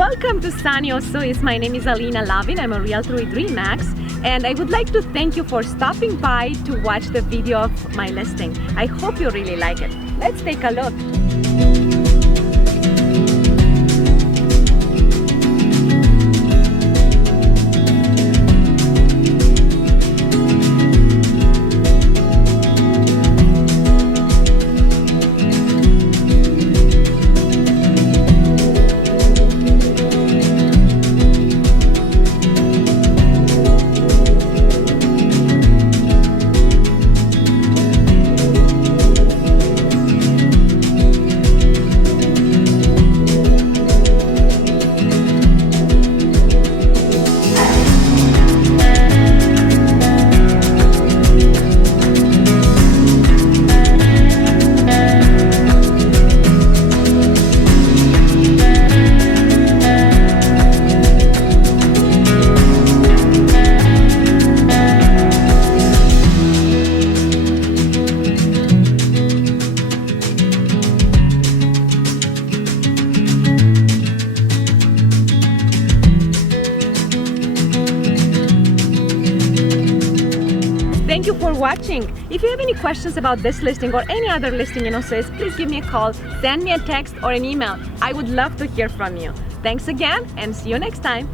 Welcome to sunny Osoyoos. My name is Alina Lovin. I'm a realtor with RE/MAX, and I would like to thank you for stopping by to watch the video of my listing. I hope you really like it. Let's take a look. Thank you for watching. If you have any questions about this listing or any other listing in Osoyoos, please give me a call, send me a text or an email. I would love to hear from you. Thanks again and see you next time.